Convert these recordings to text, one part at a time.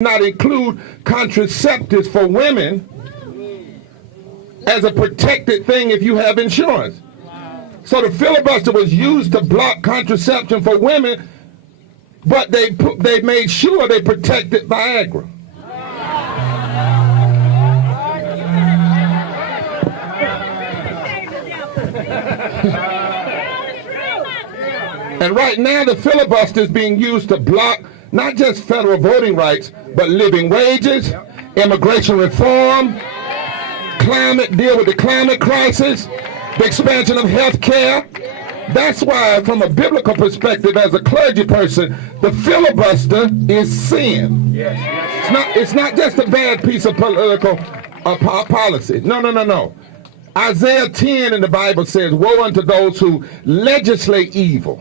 not include contraceptives for women as a protected thing if you have insurance. So the filibuster was used to block contraception for women, but they made sure they protected Viagra. And right now the filibuster is being used to block not just federal voting rights, but living wages, immigration reform, deal with the climate crisis, the expansion of health care. That's why, from a biblical perspective, as a clergy person, the filibuster is sin. It's not just a bad piece of political policy. No. Isaiah 10 in the Bible says, "Woe unto those who legislate evil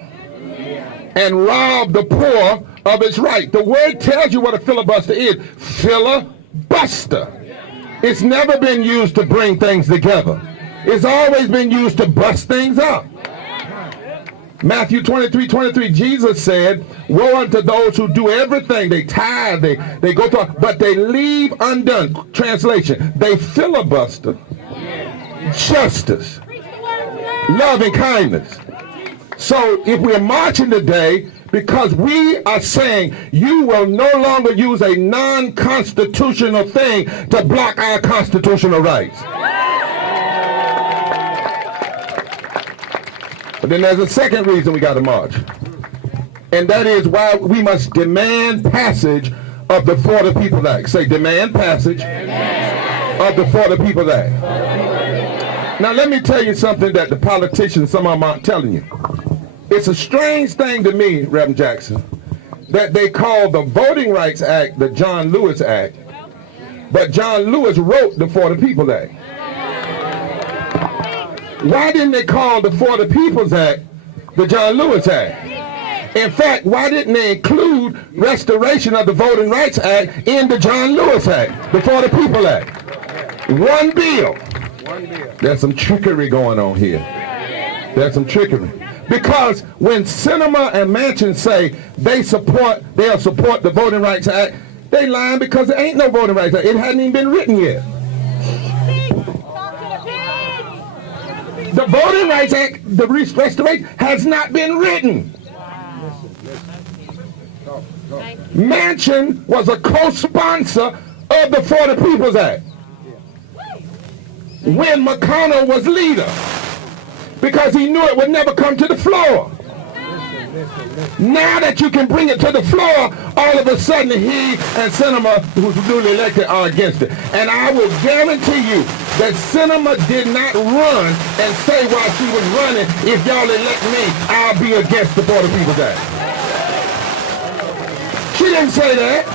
and rob the poor of its right." The word tells you what a filibuster is. Filibuster. It's never been used to bring things together. It's always been used to bust things up. Matthew 23:23, Jesus said, "Woe unto those who do everything." They tithe, they go through, but they leave undone. Translation, they filibuster justice, love, and kindness. So if we're marching today, because we are saying you will no longer use a non-constitutional thing to block our constitutional rights. But then there's a second reason we got to march. And that is why we must demand passage of the For the People Act. Say, demand passage of the For the People Act. Now let me tell you something that the politicians, some of them aren't telling you. It's a strange thing to me, Reverend Jackson, that they call the Voting Rights Act the John Lewis Act, but John Lewis wrote the For the People Act. Why didn't they call the For the People's Act the John Lewis Act? In fact, why didn't they include restoration of the Voting Rights Act in the John Lewis Act, the For the People Act? One bill. There's some trickery going on here. There's some trickery. Because when Sinema and Manchin say they'll support the Voting Rights Act, they lying because there ain't no Voting Rights Act. It hadn't even been written yet. The Voting Rights Act, the restoration, has not been written. Manchin was a co-sponsor of the For the People's Act when McConnell was leader, because he knew it would never come to the floor. Now that you can bring it to the floor, all of a sudden he and Sinema, who's newly elected, are against it. And I will guarantee you that Sinema did not run and say while she was running, "If y'all elect me, I'll be against the For the People's Act." She didn't say that.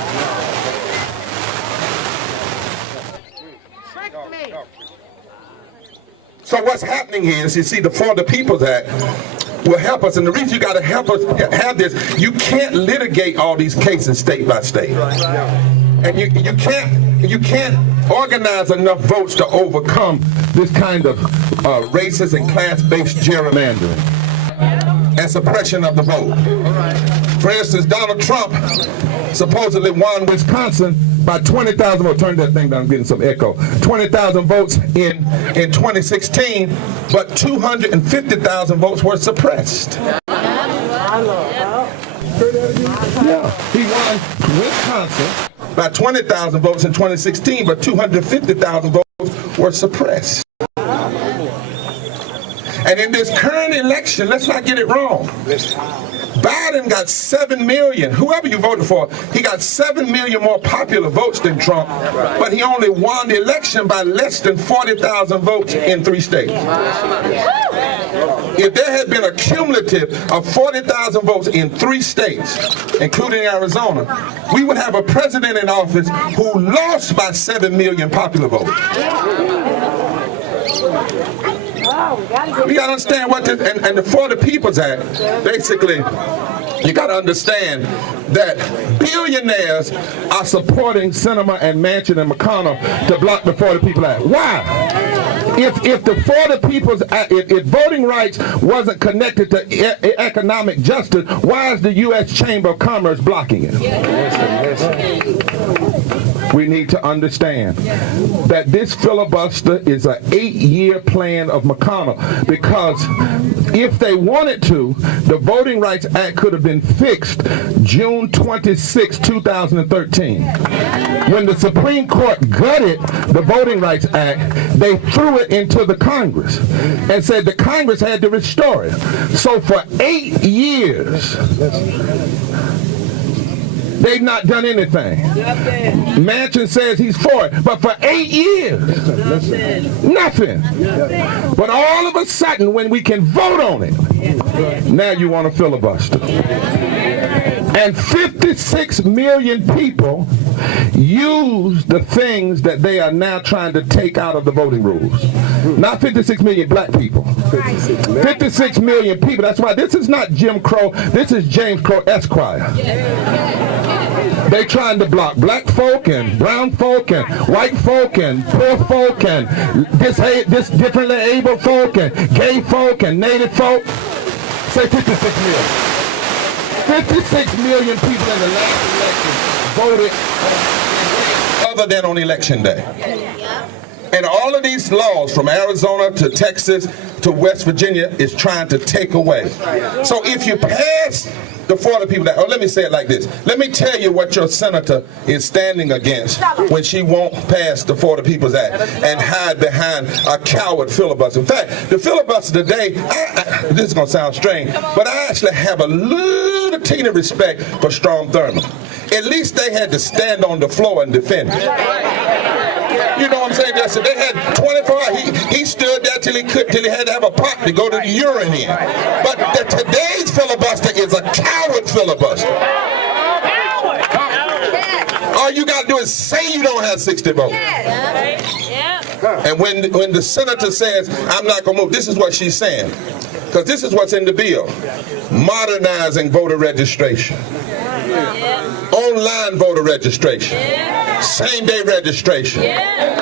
So what's happening here is, you see, the For the People's Act will help us, and the reason you got to help us have this, you can't litigate all these cases state by state, and you can't organize enough votes to overcome this kind of racist and class-based gerrymandering and suppression of the vote. For instance, Donald Trump supposedly won Wisconsin by 20,000 votes. Turn that thing down, I'm getting some echo. 20,000 votes in 2016, but 250,000 votes were suppressed. Yeah, he won Wisconsin by 20,000 votes in 2016, but 250,000 votes were suppressed. And in this current election, let's not get it wrong, Biden got 7 million, whoever you voted for, he got 7 million more popular votes than Trump, but he only won the election by less than 40,000 votes in 3 states. If there had been a cumulative of 40,000 votes in 3 states, including Arizona, we would have a president in office who lost by 7 million popular votes. We got to understand what this, and the For the People's Act basically You got to understand that billionaires are supporting Sinema and Manchin and McConnell to block the For the People Act. Why? If the For the People's Act, if voting rights wasn't connected to economic justice, why is the U.S. Chamber of Commerce blocking it? We need to understand that this filibuster is an 8-year plan of McConnell, because if they wanted to, the Voting Rights Act could have been fixed June 26, 2013. When the Supreme Court gutted the Voting Rights Act, they threw it into the Congress and said the Congress had to restore it. So for 8 years, they've not done anything. Manchin says he's for it, but for 8 years, nothing. But all of a sudden, when we can vote on it, now you want to filibuster. And 56 million people use the things that they are now trying to take out of the voting rules. Not 56 million black people. 56 million people. That's why this is not Jim Crow. This is James Crow Esquire. They trying to block black folk and brown folk and white folk and poor folk and this differently able folk and gay folk and native folk. Say 56 million. 56 million people in the last election voted other than on election day. And all of these laws from Arizona to Texas to West Virginia is trying to take away. So if you pass the For the People Act, or let me say it like this. Let me tell you what your senator is standing against when she won't pass the For the People's Act and hide behind a coward filibuster. In fact, the filibuster today, this is going to sound strange, but I actually have a little teeny respect for Strom Thurmond. At least they had to stand on the floor and defend it. You know what I'm saying, Justin? They had 24 hours. He stood there till he had to have a pot to go to the urine in. But today's filibuster is a coward filibuster. All you got to do is say you don't have 60 votes. And when the senator says, I'm not going to move, this is what she's saying. Because this is what's in the bill. Modernizing voter registration. Online voter registration. Same-day registration.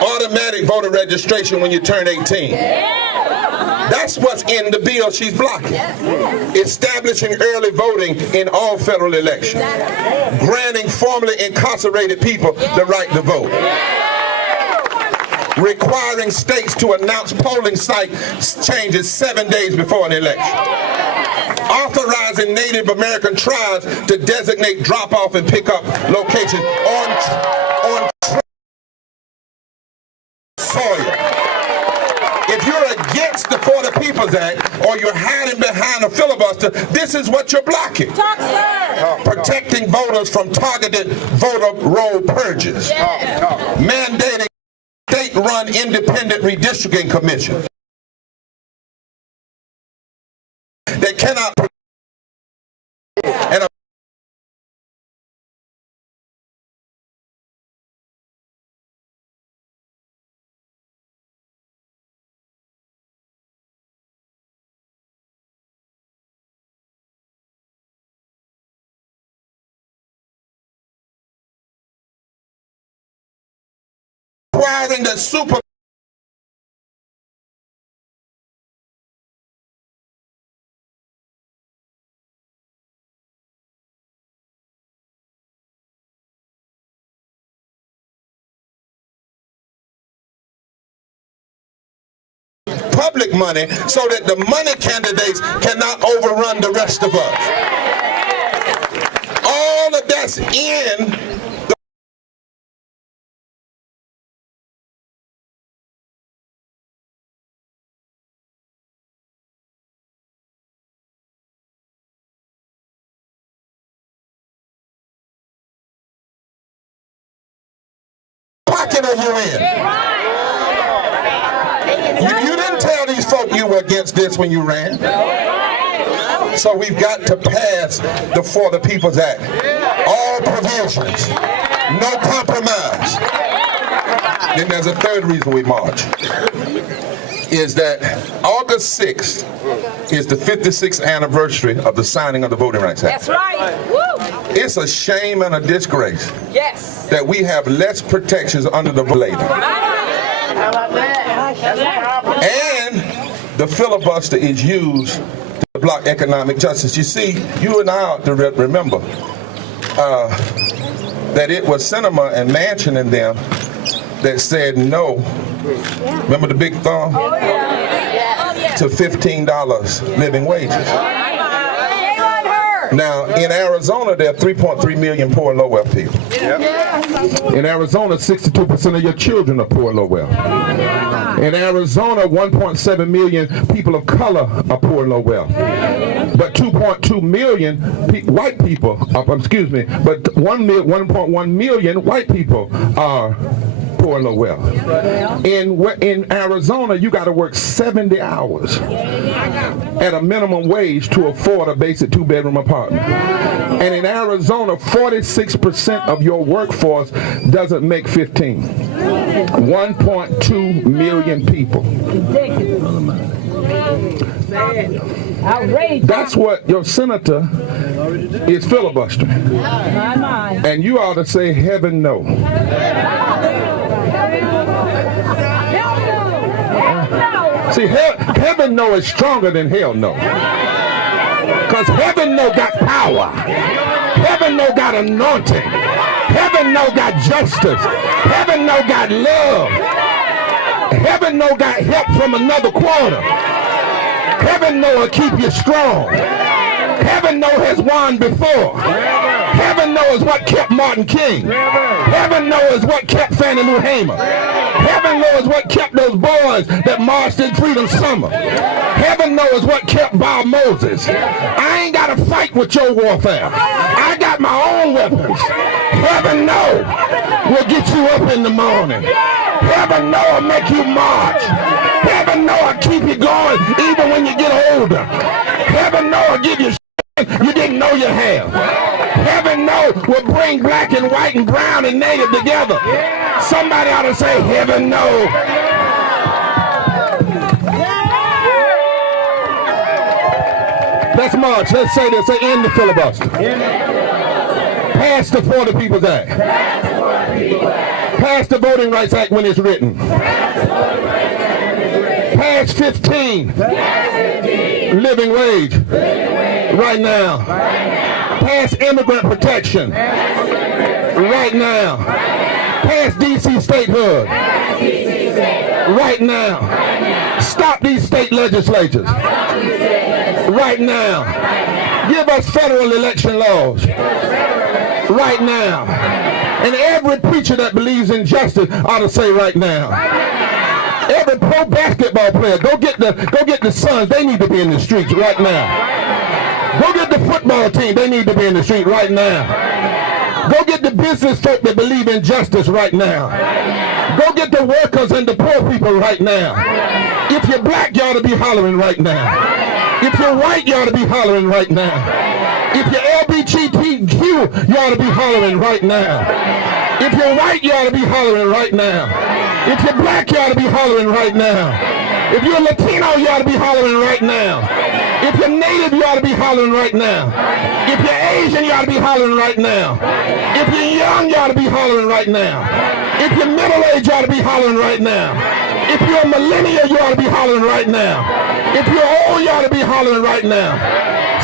Automatic voter registration when you turn 18. That's what's in the bill she's blocking. Establishing early voting in all federal elections. Granting formerly incarcerated people the right to vote. Requiring states to announce polling site changes 7 days before an election. Authorizing Native American tribes to designate drop-off and pick-up locations on soil. If you're against the For the People's Act or you're hiding behind a filibuster, this is what you're blocking. Talk, sir. Protecting voters from targeted voter roll purges. Mandating state-run independent redistricting commission that cannot and requiring the super public money so that the money candidates cannot overrun the rest of us. All of that's in the pocket are you in? You didn't tell these folk you were against this when you ran. So we've got to pass the For the People's Act. All provisions. No compromise. Then there's a third reason we march. is that August 6th is the 56th anniversary of the signing of the Voting Rights Act. That's right. Woo. It's a shame and a disgrace Yes. that we have less protections under the labor. And the filibuster is used to block economic justice. You see, you and I ought to remember that it was Sinema and Manchin and them that said no. Remember the big thumb? Oh, yeah. To $15 living wages. Now, in Arizona, there are 3.3 million poor and low-wealth people. In Arizona, 62% of your children are poor and low-wealth. In Arizona, 1.7 million people of color are poor and low-wealth. But 2.2 million white people, but 1.1 million white people are poor and low wealth. In Arizona, you got to work 70 hours at a minimum wage to afford a basic 2-bedroom apartment. And in Arizona, 46% of your workforce doesn't make 15. 1.2 million people. That's what your senator is filibustering. And you ought to say, heaven no. See, heaven no is stronger than hell no. Because heaven no got power. Heaven no got anointing. Heaven no got justice. Heaven no got love. Heaven no got help from another quarter. Heaven no will keep you strong. Heaven no has won before. Heaven no is what kept Martin King. Heaven no is what kept Fannie Lou Hamer. Heaven no is what kept those boys that marched in Freedom Summer. Heaven no is what kept Bob Moses. I ain't got to fight with your warfare. I got my own weapons. Heaven no will get you up in the morning. Heaven no will make you march. Heaven no will keep you going even when you get older. Heaven no will give you you didn't know you had. Heaven no will bring black and white and brown and native together. Somebody ought to say, heaven no. Let's march. Let's say this. Say, end the filibuster. Pass the 40 People's Act. Pass the Voting Rights Act when it's written. Pass 15. Living wage. Right now. Pass immigrant protection. Right now. Pass D.C. statehood. Right now. Stop these state legislatures. Right now. Give us federal election laws. Right now. And every preacher that believes in justice ought to say right now. Every pro basketball player, go get the Suns. They need to be in the streets right now. Go get the football team. They need to be in the street right now. Go get the business folk that believe in justice right now. Go get the workers and the poor people right now. If you're black, you ought to be hollering right now. If you're white, you ought to be hollering right now. If you're LGBTQ, you ought to be hollering right now. If you're white, you ought to be hollering right now. If you're black, you ought to be hollering right now. If you're Latino, you ought to be hollering right now. If you're Native, you ought to be hollering right now. If you're Asian, you ought to be hollering right now. If you're young, you ought to be hollering right now. If you're middle-aged, you ought to be hollering right now. If you're a millennial, you ought to be hollering right now. If you're old, you ought to be hollering right now.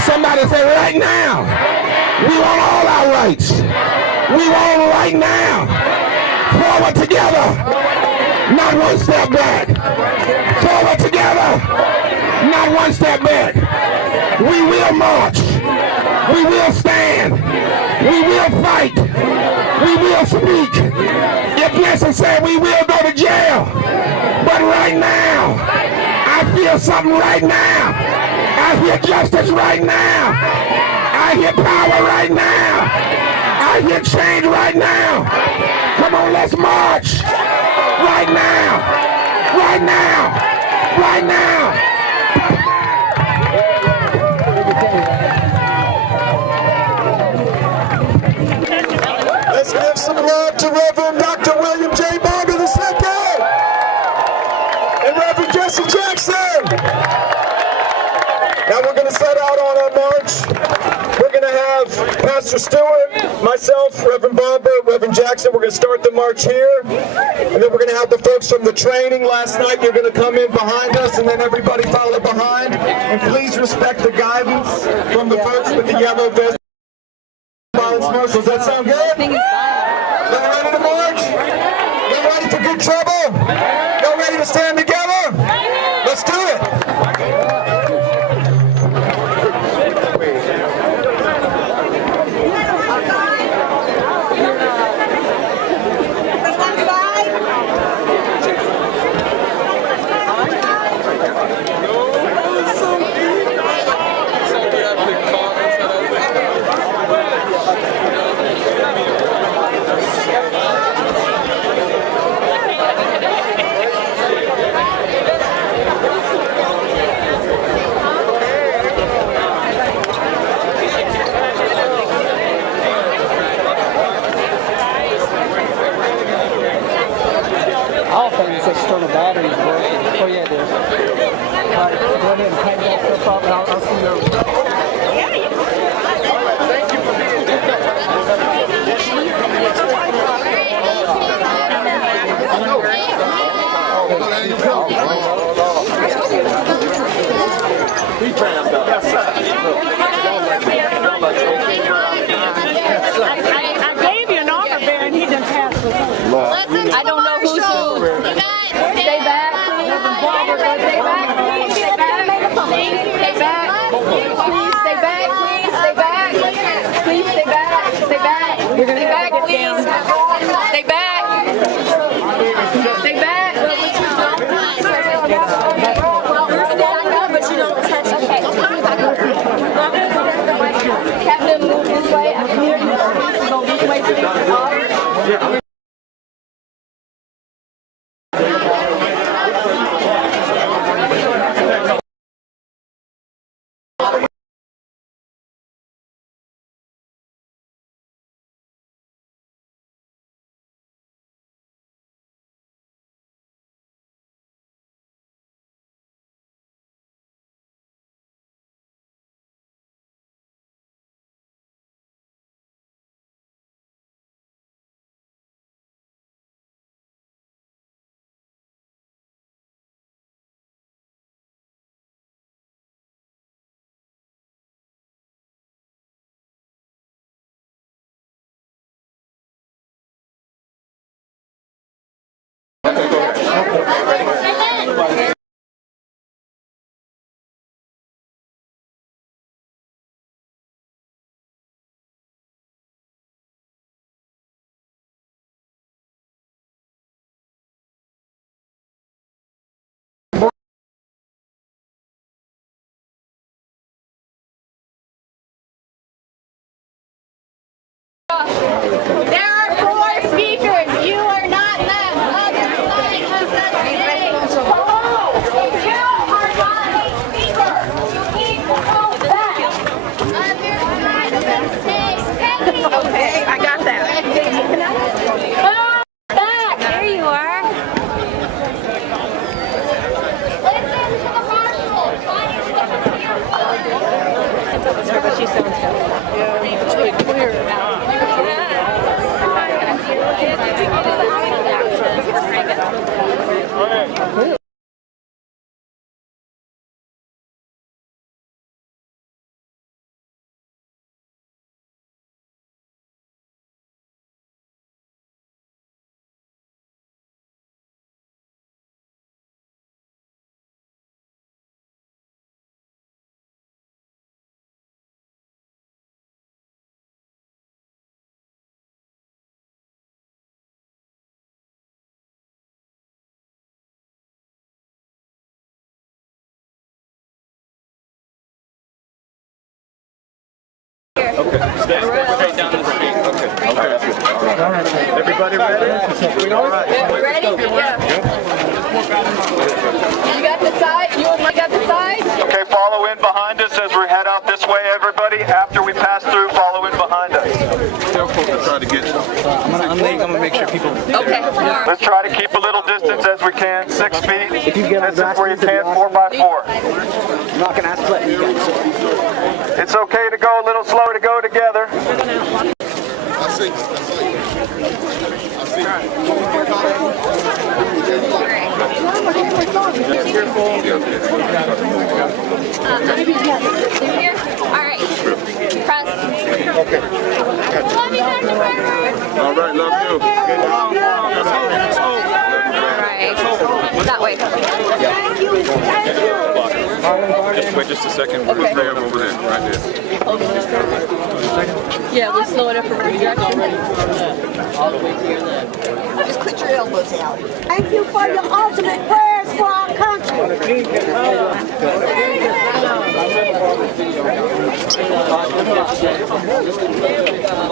Somebody say, right now, we want all our rights. We want them right now. Forward together, not one step back. Forward together, not one step back. We will march. We will stand. We will fight. We will speak. If necessary, we will go to jail. But right now, I feel something right now. I hear justice right now. I hear power right now. I hear change right now. Come on, let's march. Right now. Right now. Right now. Let's give some love to Reverend Dr. William J. Barber II and Reverend Jesse J. Pastor Stewart, myself, Reverend Barber, Reverend Jackson, we're going to start the march here. And then we're going to have the folks from the training last night. You're going to come in behind us, and then everybody follow behind. And please respect the guidance from the folks with the yellow vest. Violence marshals. Does that sound good? Y'all ready to march? Y'all ready for good trouble? Y'all ready to stand together? Let's do it. All things external batteries working. Oh yeah, it is. All right, so go ahead and hang that stuff up, and I'll see you. I gave you an armor bear and he didn't pass it. I don't know who's who. Stay back, please. Stay back, please. Stay back. Please stay back. Please stay back. Please stay back. Please stay back. Stay back. You're gonna back, please. Stay back. Stay back. But you don't touch. Okay. Captain, move this way. I'm here. Go this way, please. There are 4 speakers. You are not them. Other side of the stage. Hello. You are not a speaker. You need to go back. Other side of the stage. Okay, I got that. Come back. There you are. Listen to the marshal. She sounds good. Yeah, it's really clear. Okay, stay down the street. Okay. Everybody ready? All right. Ready? Yeah. You got the side? You got the side? Okay, follow in behind us as we head out this way, everybody. After we pass through, follow in behind us. Careful to try to get. I'm gonna unlink. I'm gonna make sure people. Okay. Let's try to keep a little distance as we can. 6 feet. If you get Distance where you can. 4 by 4. I'm not gonna ask what you guys. It's okay to go a little slow to go together. Alright. Press. Okay. Love you, Dr. Barber. All right, love you. Alright. That way. Thank you. Just wait just a second. We're just there over there, right there. Yeah, we'll slow it up for projection. All the way to your left. Just put your elbows out. Thank you for your ultimate prayers for our country.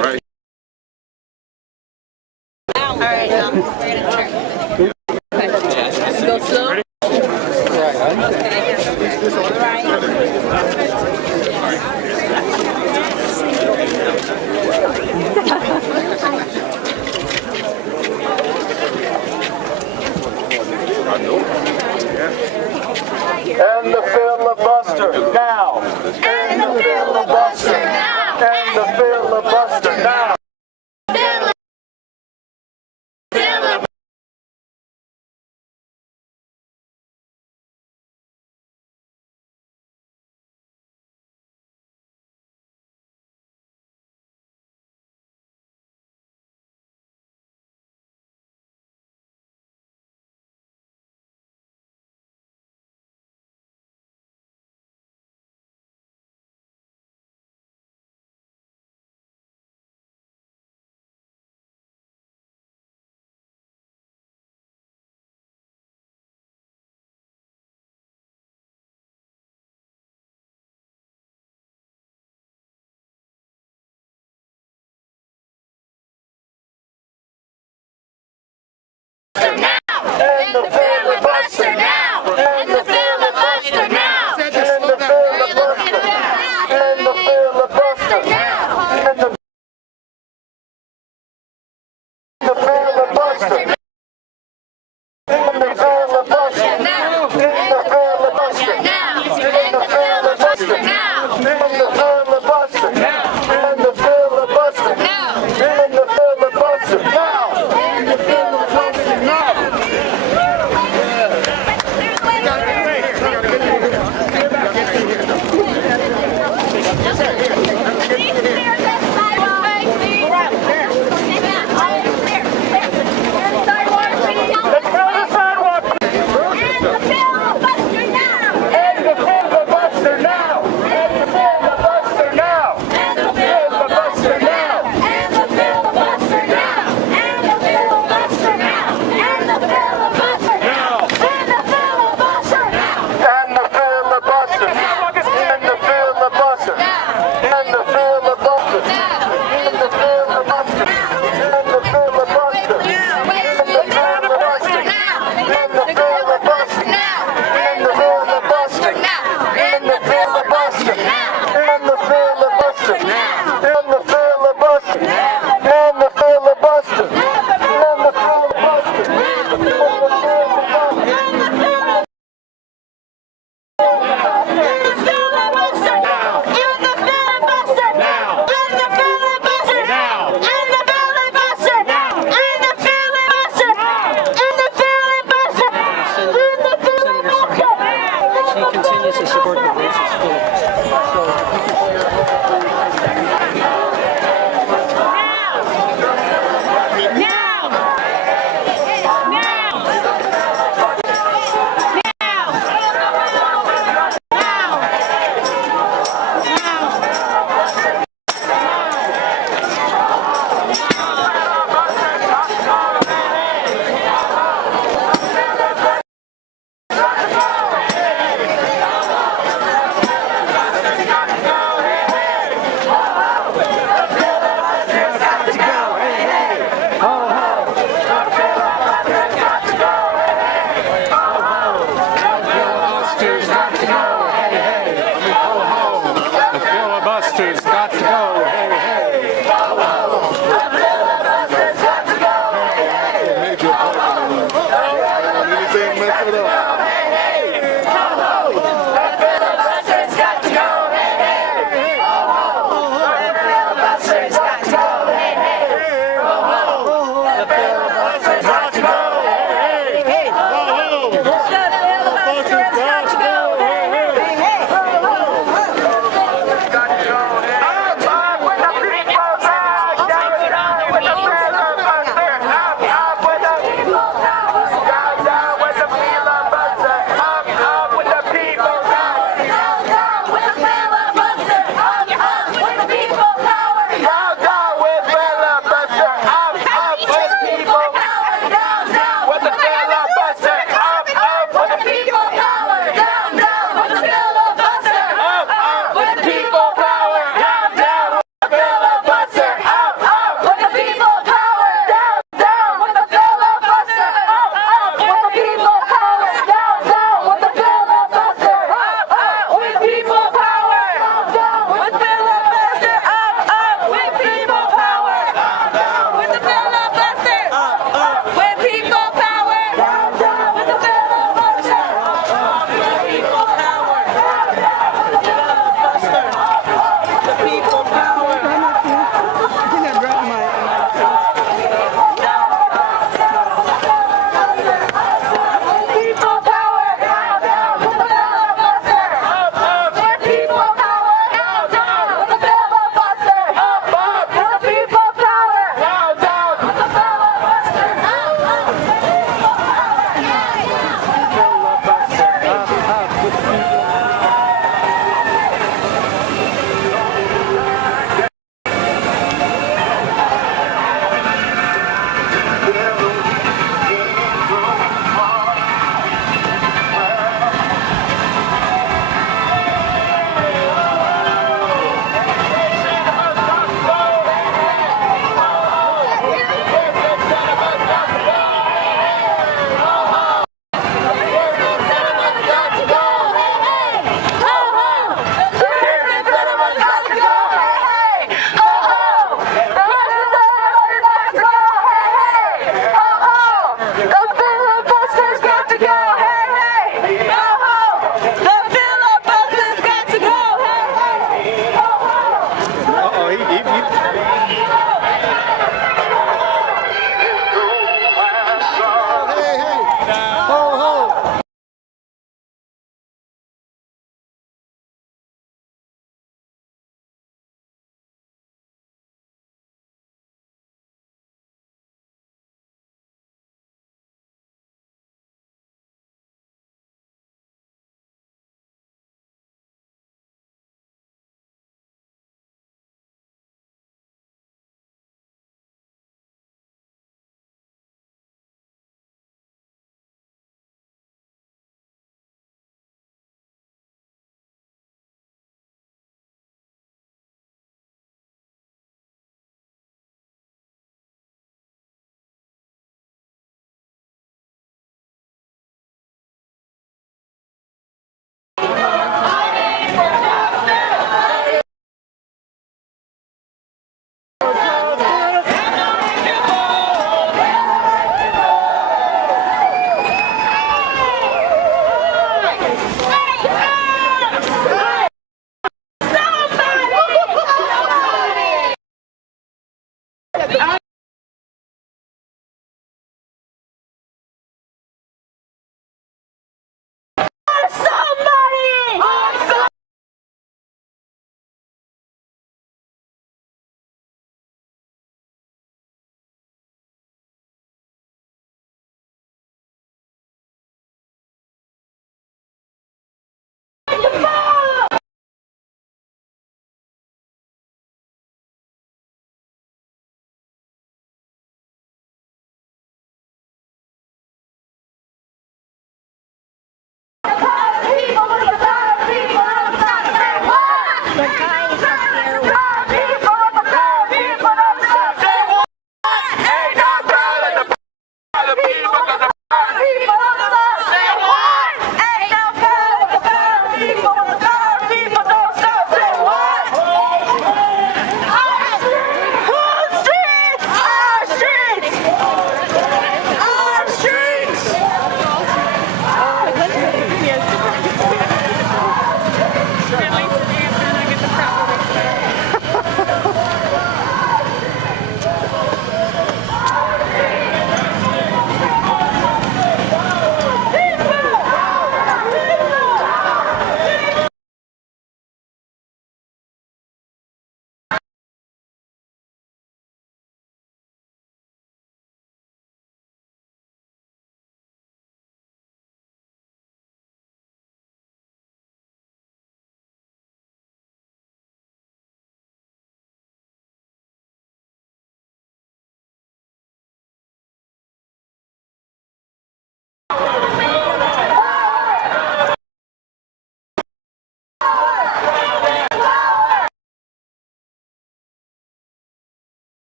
Right. All right, now we're gonna start. Okay. Go slow. And the filibuster now. And the filibuster now. And the filibuster now. And the filibuster now! And the filibuster now! And the filibuster. And the filibuster now. And the filibuster. And the filibuster now. And the filibuster now. And the filibuster now. And the filibuster now. And the filibuster now. And the filibuster now. And the filibuster now. Let's go to the sidewalk. And the filibuster now! And the filibuster now. And the filibuster now. And the filibuster now! And the filibuster now! And the filibuster now! And the filibuster now! And the filibuster now! And the filibuster. And the filibuster. And the filibuster. And the filibuster. And the filibuster. And the filibuster. And the filibuster. And the filibuster. And the filibuster. And the filibuster. And the filibuster. And the filibuster. And the She continues to support the racist Filibuster's got to go. Hey, hey. Major anything mess it up. Filibuster's got to go! Hey, hey! people power, down, down. With the filibuster, up, up. With the people power, down, down. With the filibuster, up, up. With the people power, down, down. With the filibuster, up, up. With the people power, down, down. With the filibuster, up, up. With the people power, down, down. With the filibuster, up, up. With people power, down, down. With filibuster, up, up. With people power, down, down. With the filibuster, up,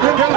Slow down.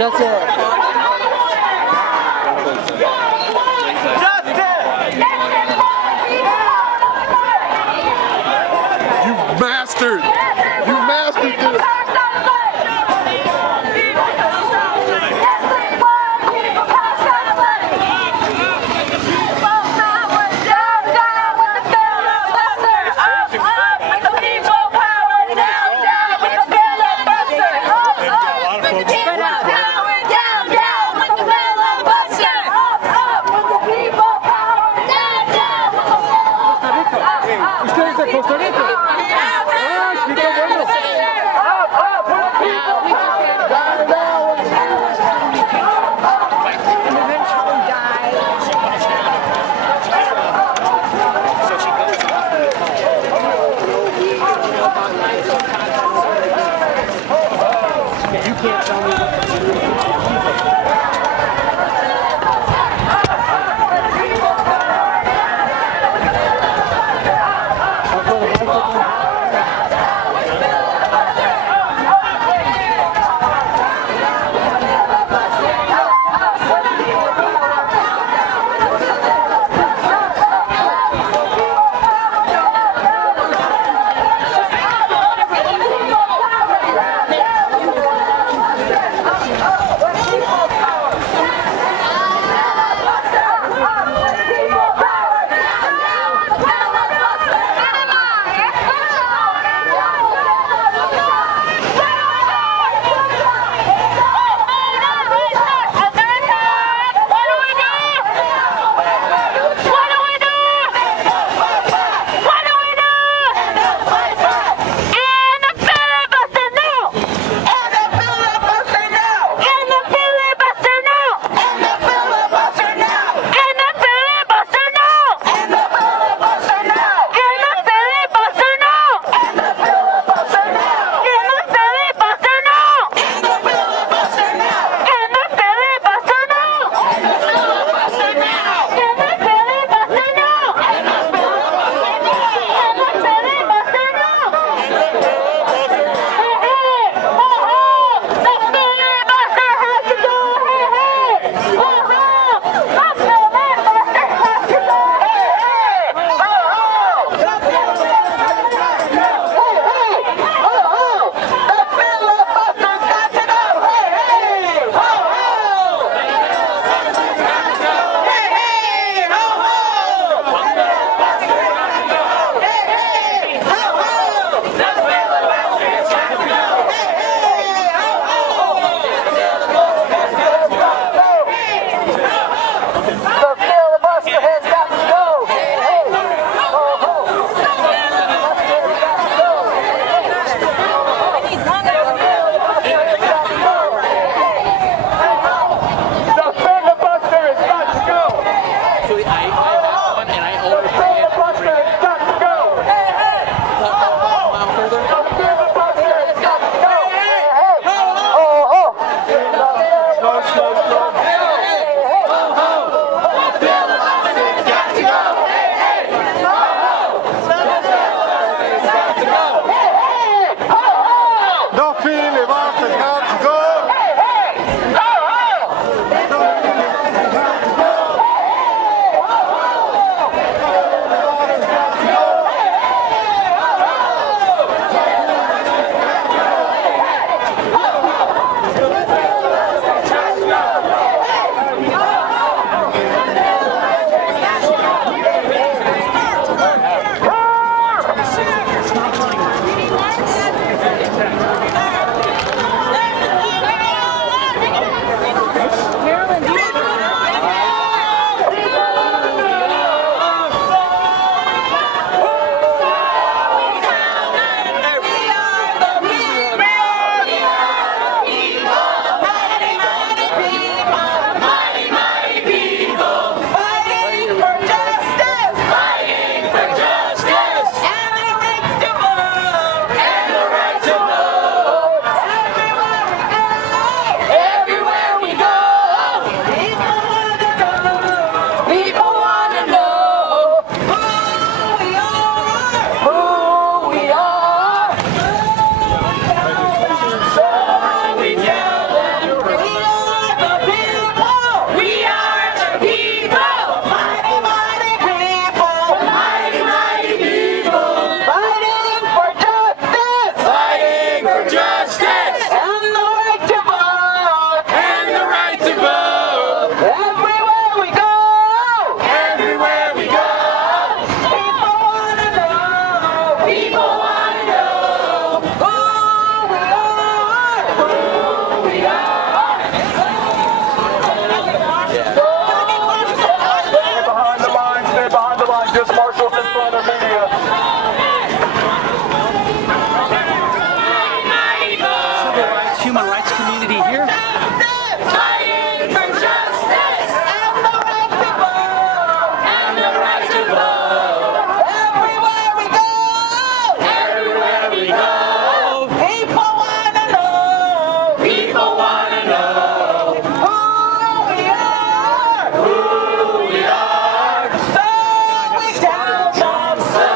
Justice! stand behind the line. Just marshals in front of media. Civil rights, human rights community here. Fighting for justice and the right to vote. And the right to vote. Everywhere we go. Everywhere we go. People wanna know. People wanna know who we are. Who we are. So we tell them so.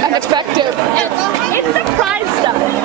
and effective. It's surprised us.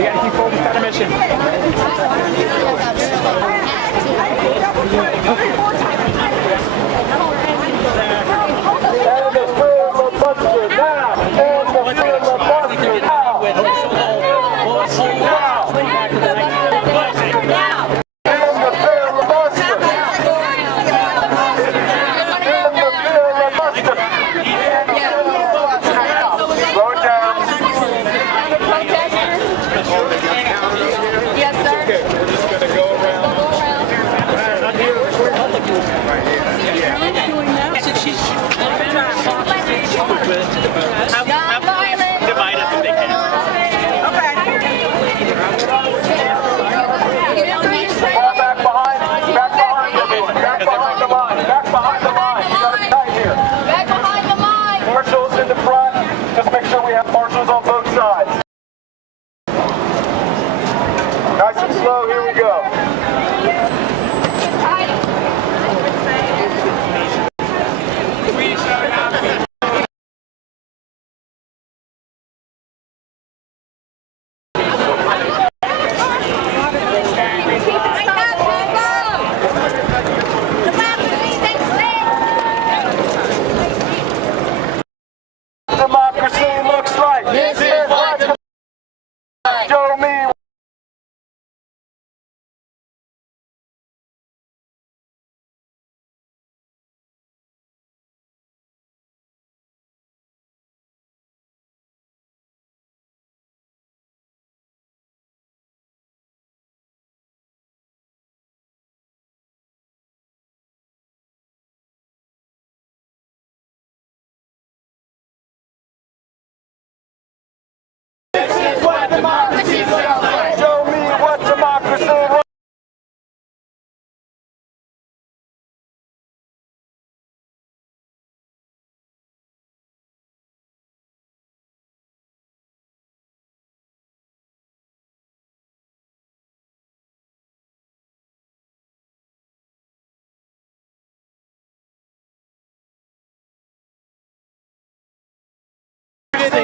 We got to keep focused on the mission. Nice and slow, here we go. Democracy looks like. This is what show me.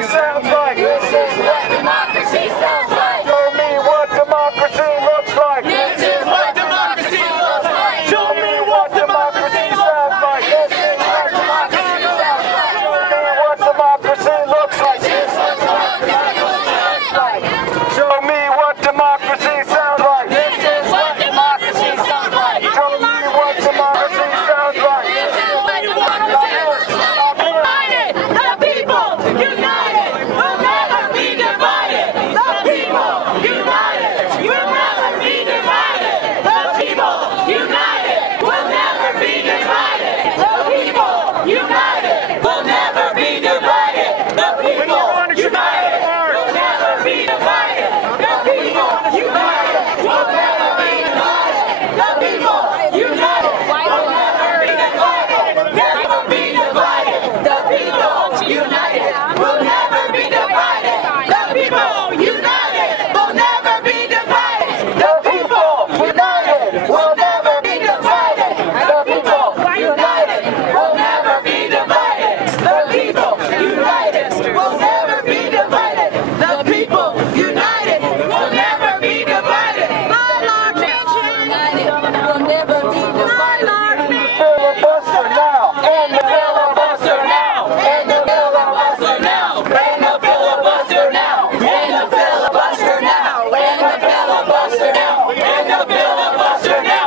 Sounds like. This is what democracy sounds like. Show me what democracy looks like. This is what democracy looks like. Show me what democracy sounds like. This is what democracy sounds like. Show me what democracy looks like. This is what democracy looks like. Show me what democracy sounds like. This is what democracy sounds like. Show me what democracy sounds like. This is what democracy sounds like. United, the people, united, will never be divided. The people, united, will never be divided. The people, united, will never be divided. The people, united, will never be divided. The people, united, will never be divided. The people, united, will never be divided. The people, united, will never be divided. Never be divided. The people, united, will never be divided. The people, united, will never be divided. The people, united, will never be divided. The people, united, will never be divided. The people, united, will never be divided. The people, united, will never be divided. My Lord, united, will never be divided. Filibuster now, and the filibuster now, and the filibuster now, and the filibuster now, and the filibuster now, and the filibuster now, and the filibuster now.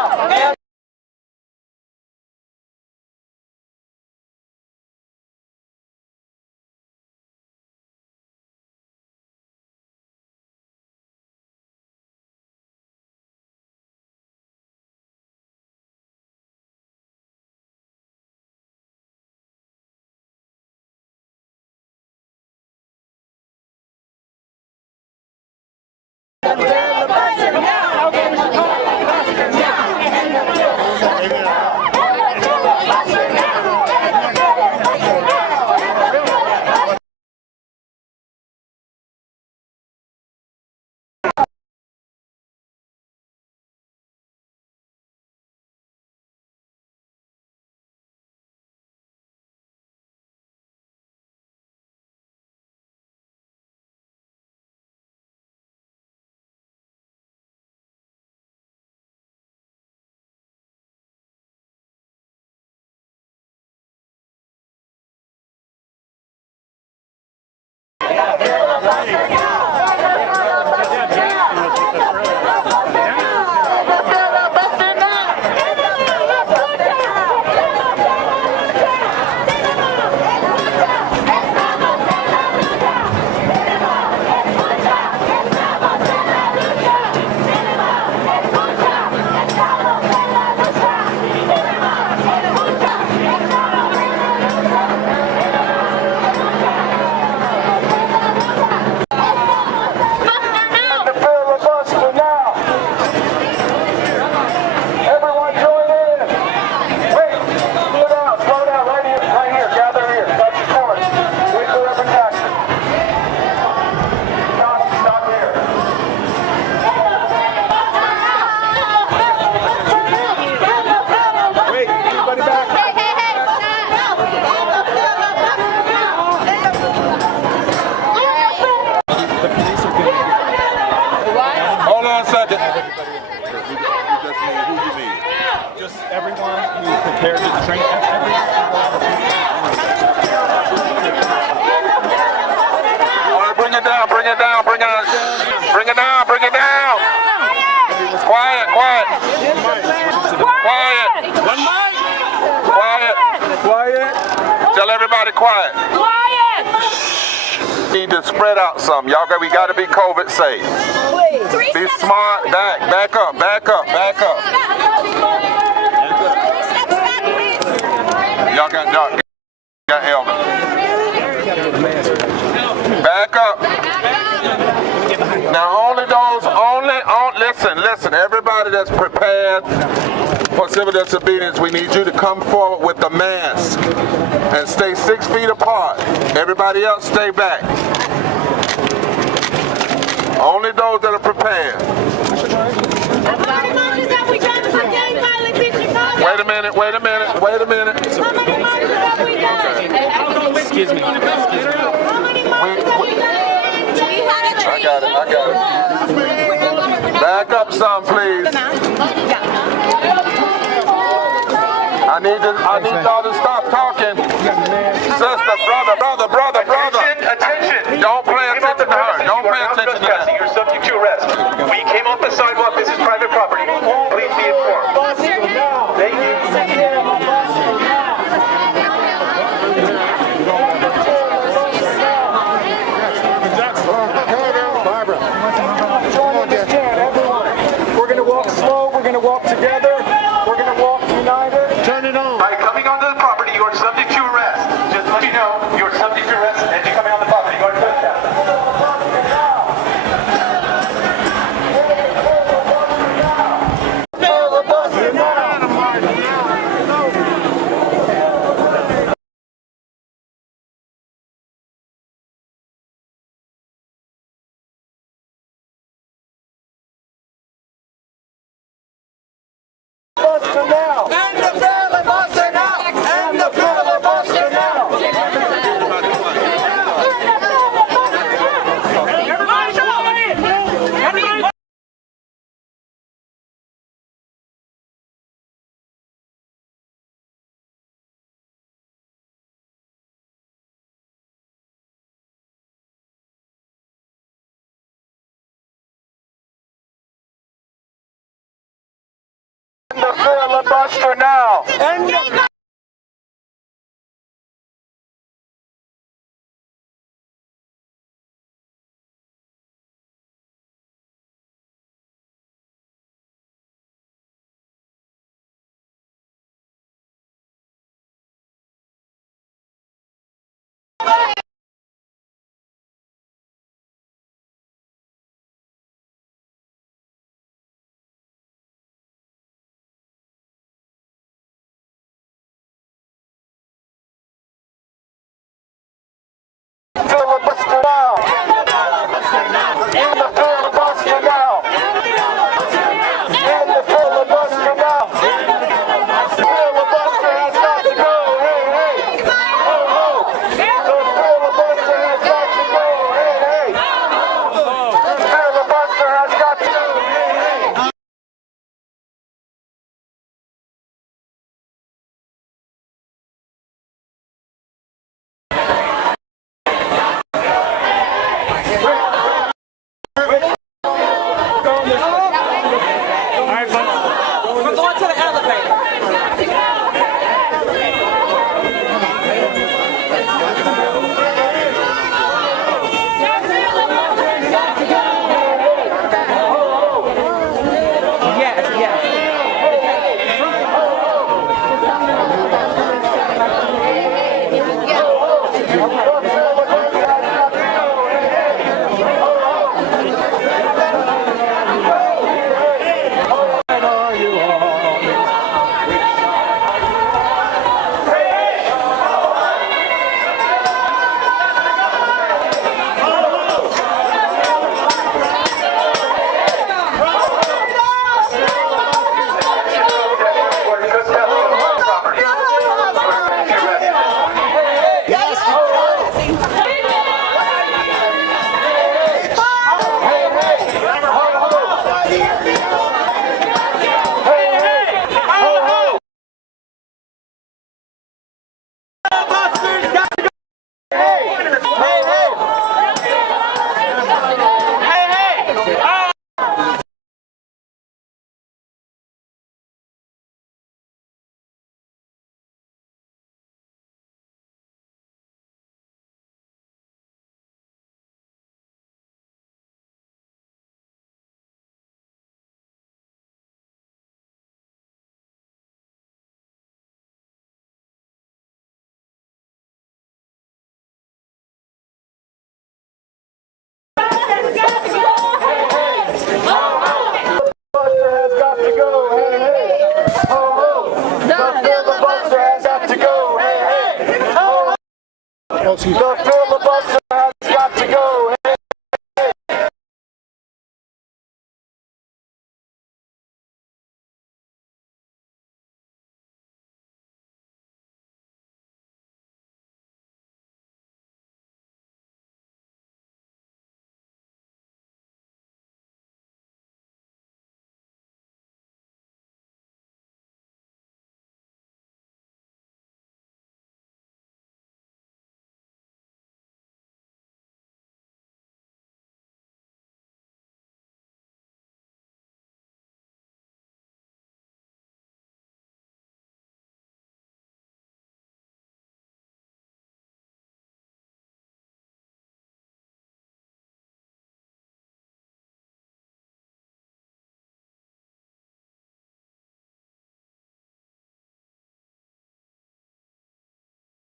Hold on a second. Just everyone who's prepared to train. All right, bring it down, bring it down, bring it down. Bring it down, bring it down. Quiet, quiet. Quiet. One mic. Quiet. Quiet. Tell everybody quiet. Quiet. Need to spread out some. We got to be COVID safe. Be smart. Back up, back up, back up. Y'all got elder. Back up. Now listen, everybody that's prepared for civil disobedience, we need you to come forward with the mask and stay 6 feet apart. Everybody else stay back. Only those that are prepared. Wait a minute. Excuse me. I got it. Back up some, please. I need y'all to stop talking. Sister, brother. Attention. Don't pay attention to her. Don't pay attention to that. You're subject to arrest. We came off the sidewalk. This is private property. Please be informed. Thank you. Barbara. Everyone. We're going to walk slow. We're going to walk together. We're going to walk united. Turn it on. By coming onto the property, you are subject to arrest. Just to let you know, you are subject to arrest as you're coming on the property. You are trespassing. The filibuster now.